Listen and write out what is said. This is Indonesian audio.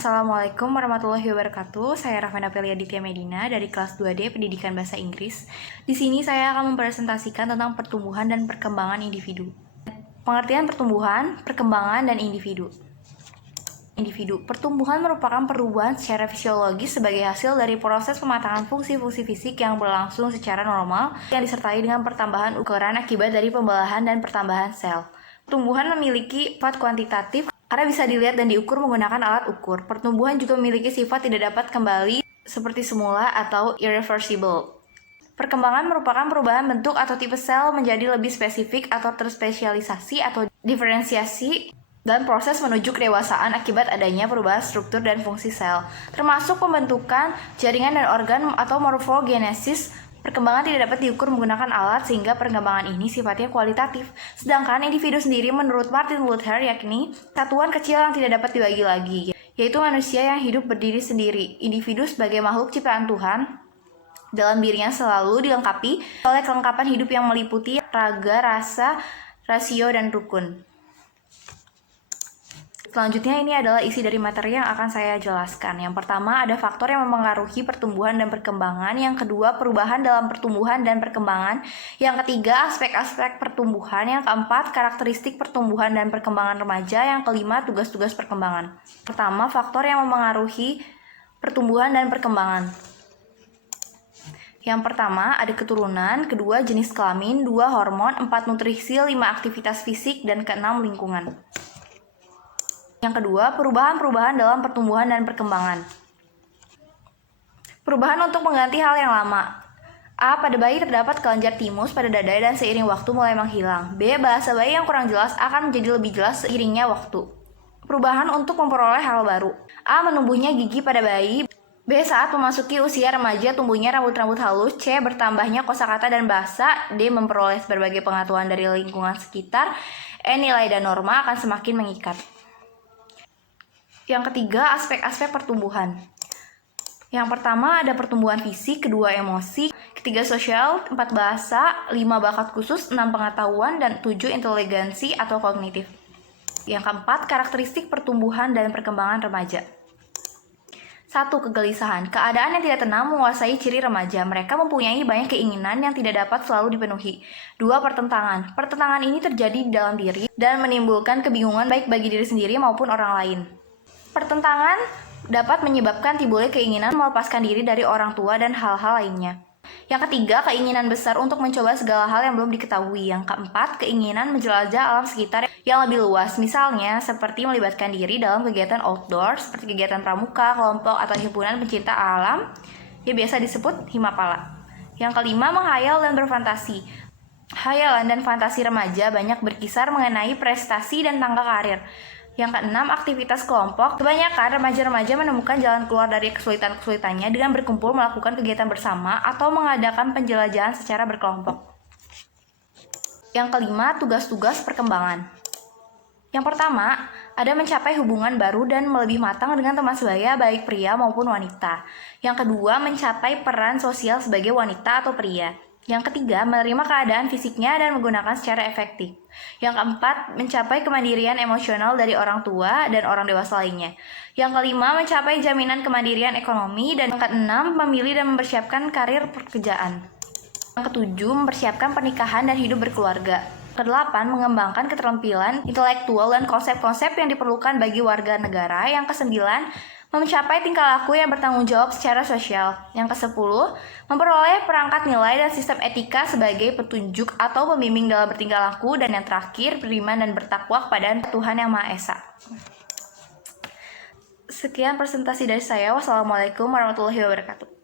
Assalamualaikum warahmatullahi wabarakatuh. Saya Rafana Pelia Ditya Medina dari kelas 2D Pendidikan Bahasa Inggris. Di sini saya akan mempresentasikan tentang pertumbuhan dan perkembangan individu. Pengertian pertumbuhan, perkembangan, dan individu. Pertumbuhan merupakan perubahan secara fisiologis sebagai hasil dari proses pematangan fungsi-fungsi fisik yang berlangsung secara normal yang disertai dengan pertambahan ukuran akibat dari pembelahan dan pertambahan sel. Pertumbuhan memiliki sifat kuantitatif karena bisa dilihat dan diukur menggunakan alat ukur. Pertumbuhan juga memiliki sifat tidak dapat kembali seperti semula atau irreversible. Perkembangan merupakan perubahan bentuk atau tipe sel menjadi lebih spesifik atau terspesialisasi atau diferensiasi dan proses menuju kedewasaan akibat adanya perubahan struktur dan fungsi sel, termasuk pembentukan jaringan dan organ atau morfogenesis. Perkembangan tidak dapat diukur menggunakan alat sehingga perkembangan ini sifatnya kualitatif. Sedangkan individu sendiri menurut Martin Luther yakni satuan kecil yang tidak dapat dibagi lagi, yaitu manusia yang hidup berdiri sendiri. Individu sebagai makhluk ciptaan Tuhan dalam dirinya selalu dilengkapi oleh kelengkapan hidup yang meliputi raga, rasa, rasio, dan rukun. Selanjutnya ini adalah isi dari materi yang akan saya jelaskan. Yang pertama ada faktor yang memengaruhi pertumbuhan dan perkembangan. Yang kedua pertumbuhan dalam pertumbuhan dan perkembangan. Yang ketiga aspek-aspek pertumbuhan. Yang keempat karakteristik pertumbuhan dan perkembangan remaja. Yang kelima tugas-tugas perkembangan. Pertama faktor yang memengaruhi pertumbuhan dan perkembangan. Yang pertama ada keturunan, kedua jenis kelamin, dua hormon, empat nutrisi, lima aktivitas fisik, dan keenam lingkungan. Yang kedua, perubahan-perubahan dalam pertumbuhan dan perkembangan. Perubahan untuk mengganti hal yang lama. A. Pada bayi terdapat kelenjar timus pada dada dan seiring waktu mulai menghilang. B. Bahasa bayi yang kurang jelas akan menjadi lebih jelas seiringnya waktu. Perubahan untuk memperoleh hal baru. A. Menumbuhnya gigi pada bayi. B. Saat memasuki usia remaja tumbuhnya rambut-rambut halus. C. Bertambahnya kosakata dan bahasa. D. Memperoleh berbagai pengetahuan dari lingkungan sekitar. E. Nilai dan norma akan semakin mengikat. Yang ketiga, aspek-aspek pertumbuhan. Yang pertama ada pertumbuhan fisik, kedua emosi, ketiga sosial, empat bahasa, lima bakat khusus, enam pengetahuan, dan tujuh inteligensi atau kognitif. Yang keempat, karakteristik pertumbuhan dan perkembangan remaja. 1. Kegelisahan. Keadaan yang tidak tenang menguasai ciri remaja. Mereka mempunyai banyak keinginan yang tidak dapat selalu dipenuhi. 2. Pertentangan. Pertentangan ini terjadi di dalam diri dan menimbulkan kebingungan baik bagi diri sendiri maupun orang lain. Pertentangan dapat menyebabkan timbulnya keinginan melepaskan diri dari orang tua dan hal-hal lainnya. Yang ketiga, keinginan besar untuk mencoba segala hal yang belum diketahui. Yang keempat, keinginan menjelajah alam sekitar yang lebih luas, misalnya seperti melibatkan diri dalam kegiatan outdoor, seperti kegiatan pramuka, kelompok, atau himpunan pencinta alam, yang biasa disebut himapala. Yang kelima, menghayal dan berfantasi. Hayalan dan fantasi remaja banyak berkisar mengenai prestasi dan tangga karir. Yang keenam, aktivitas kelompok. Kebanyakan remaja-remaja menemukan jalan keluar dari kesulitan-kesulitannya dengan berkumpul melakukan kegiatan bersama atau mengadakan penjelajahan secara berkelompok. Yang kelima, tugas-tugas perkembangan. Yang pertama, ada mencapai hubungan baru dan lebih matang dengan teman sebaya baik pria maupun wanita. Yang kedua, mencapai peran sosial sebagai wanita atau pria. Yang ketiga, menerima keadaan fisiknya dan menggunakan secara efektif. Yang keempat, mencapai kemandirian emosional dari orang tua dan orang dewasa lainnya. Yang kelima, mencapai jaminan kemandirian ekonomi. Dan yang keenam, memilih dan mempersiapkan karir pekerjaan. Yang ketujuh, mempersiapkan pernikahan dan hidup berkeluarga. Kedelapan, mengembangkan keterampilan intelektual dan konsep-konsep yang diperlukan bagi warga negara. Yang kesembilan, mencapai tingkah laku yang bertanggung jawab secara sosial. Yang ke-10, memperoleh perangkat nilai dan sistem etika sebagai petunjuk atau pembimbing dalam bertingkah laku. Dan yang terakhir, beriman dan bertakwa kepada Tuhan Yang Maha Esa. Sekian presentasi dari saya. Wassalamualaikum warahmatullahi wabarakatuh.